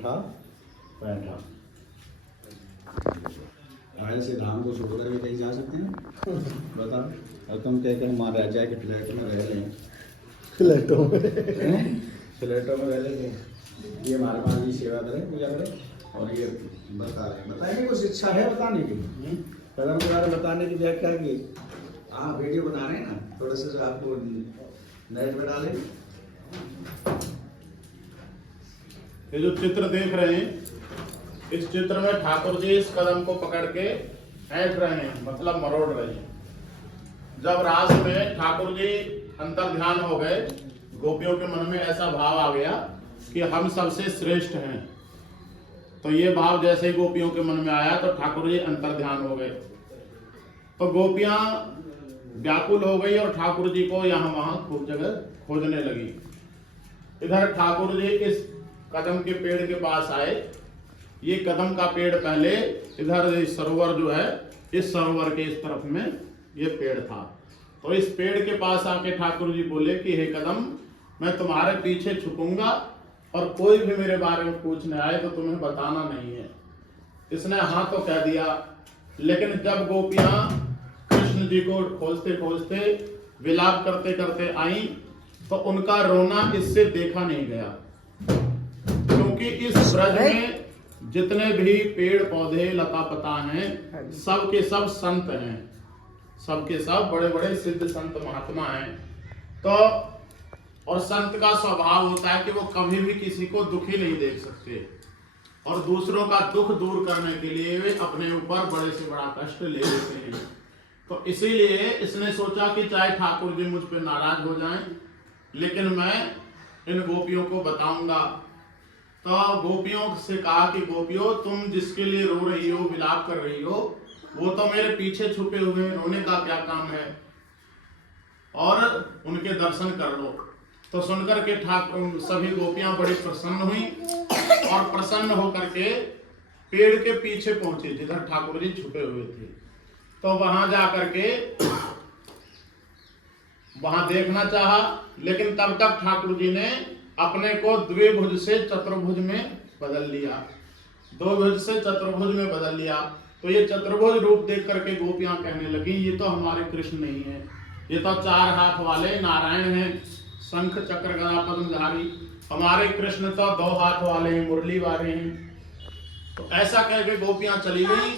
ऐठा बैठा। ऐसे धाम को छोड़ कर कहीं जा सकते हैं? बता। अब तुम क्या कर मार रह जाए कि फ्लैट में रह रहे हैं, फ्लैटों में रह लेते हैं। ये हमारे पास की सेवा करें, पूजा करें और ये बता रहे हैं। बताएंगे कुछ इच्छा है बताने की, कदम के बारे में बताने की व्याख्या की। हाँ वीडियो बना रहे हैं ना, थोड़ा सा आपको नेट में डालें। ये जो चित्र देख रहे हैं, इस चित्र में ठाकुर जी इस कदम को पकड़ के ऐंठ रहे हैं, मतलब मरोड़ रहे हैं। जब रास में ठाकुर जी अंतर ध्यान हो गए, गोपियों के मन में ऐसा भाव आ गया कि हम सबसे श्रेष्ठ हैं। तो ये भाव जैसे ही गोपियों के मन में आया तो ठाकुर जी अंतर ध्यान हो गए। तो गोपियां व्याकुल हो गई और ठाकुर जी को यहाँ वहां खूब जगह खोजने लगी। इधर ठाकुर जी इस कदम के पेड़ के पास आए। ये कदम का पेड़ पहले इधर सरोवर जो है, इस सरोवर के इस तरफ में ये पेड़ था। तो इस पेड़ के पास आके ठाकुर जी बोले कि हे कदम, मैं तुम्हारे पीछे छुपूंगा और कोई भी मेरे बारे में पूछने आए तो तुम्हें बताना नहीं है। इसने हाँ तो कह दिया, लेकिन जब गोपियां कृष्ण जी को खोजते खोजते विलाप करते करते आई तो उनका रोना इससे देखा नहीं गया, क्योंकि इस ब्रज में जितने भी पेड़ पौधे लता पता हैं, सब के सब संत हैं, सब के सब बड़े बड़े सिद्ध संत महात्मा हैं। तो और संत का स्वभाव होता है कि वो कभी भी किसी को दुखी नहीं देख सकते और दूसरों का दुख दूर करने के लिए वे अपने ऊपर बड़े से बड़ा कष्ट ले लेते हैं। तो इसीलिए इसने सोचा कि चाहे ठाकुर जी मुझ पे नाराज हो जाएं, लेकिन मैं इन गोपियों को बताऊंगा। तो गोपियों से कहा कि गोपियों, तुम जिसके लिए रो रही हो, विलाप कर रही हो, वो तो मेरे पीछे छुपे हुए, रोने का क्या काम है, और उनके दर्शन कर लो। तो सुनकर के ठाकुर सभी गोपियां बड़ी प्रसन्न हुई और प्रसन्न होकर के पेड़ के पीछे पहुंचे जिधर ठाकुर जी छुपे हुए थे। तो वहां जाकर के वहां देखना चाहा, लेकिन तब तक ठाकुर जी ने अपने को द्विभुज से चतुर्भुज में बदल लिया, दो भुज से चतुर्भुज में बदल लिया। तो ये चतुर्भुज रूप देख करके गोपियां कहने लगी, ये तो हमारे कृष्ण नहीं है, ये तो चार हाथ वाले नारायण हैं, शंख चक्र गदा पद्मधारी। हमारे कृष्ण तो दो हाथ वाले हैं, मुरली वाले हैं। तो ऐसा कह के गोपियां चली गई।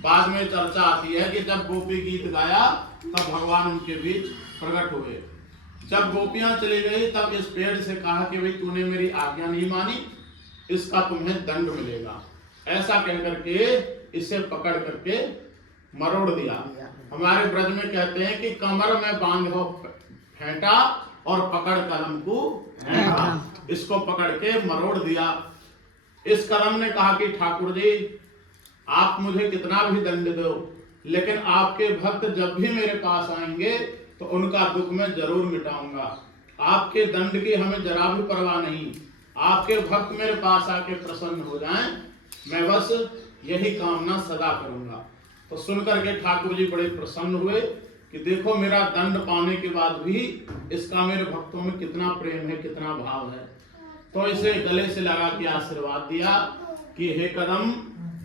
बाद में चर्चा आती है कि जब गोपी गीत गाया तब भगवान उनके बीच प्रकट हुए। जब गोपियां चली गई तब इस पेड़ से कहा कि भाई तूने मेरी आज्ञा नहीं मानी, इसका तुम्हें दंड मिलेगा। ऐसा कह करके इसे पकड़ करके मरोड़ दिया। हमारे ब्रज में कहते हैं कि कमर में बांधो फेंटा और पकड़ कलम को फेंटा। इसको पकड़ के मरोड़ दिया। इस कलम ने कहा कि ठाकुर जी, आप मुझे कितना भी दंड दो, लेकिन आपके भक्त जब भी मेरे पास आएंगे तो उनका दुख मैं जरूर मिटाऊंगा। आपके दंड की हमें जरा भी परवाह नहीं, आपके भक्त मेरे पास आके प्रसन्न हो जाएं, मैं बस यही कामना सदा करूंगा। तो सुनकर के ठाकुर जी बड़े प्रसन्न हुए कि देखो मेरा दंड पाने के बाद भी इसका मेरे भक्तों में कितना प्रेम है, कितना भाव है। तो इसे गले से लगा के आशीर्वाद दिया कि हे कदम,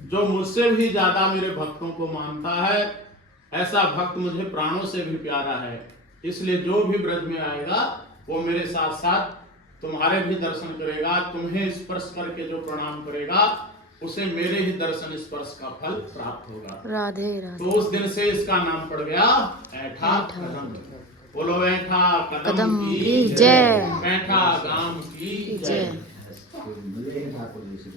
जो मुझसे भी ज्यादा मेरे भक्तों को मानता है, ऐसा भक्त मुझे प्राणों से भी प्यारा है। इसलिए जो भी ब्रज में आएगा वो मेरे साथ साथ तुम्हारे भी दर्शन करेगा, तुम्हें स्पर्श करके जो प्रणाम करेगा उसे मेरे ही दर्शन स्पर्श का फल प्राप्त होगा। राधे राधे। तो उस दिन से इसका नाम पड़ गया ऐठा कदम। बोलो ऐठा कदम की जय, ऐठा गाम की जय। मिले हैं ठाकुर जी से।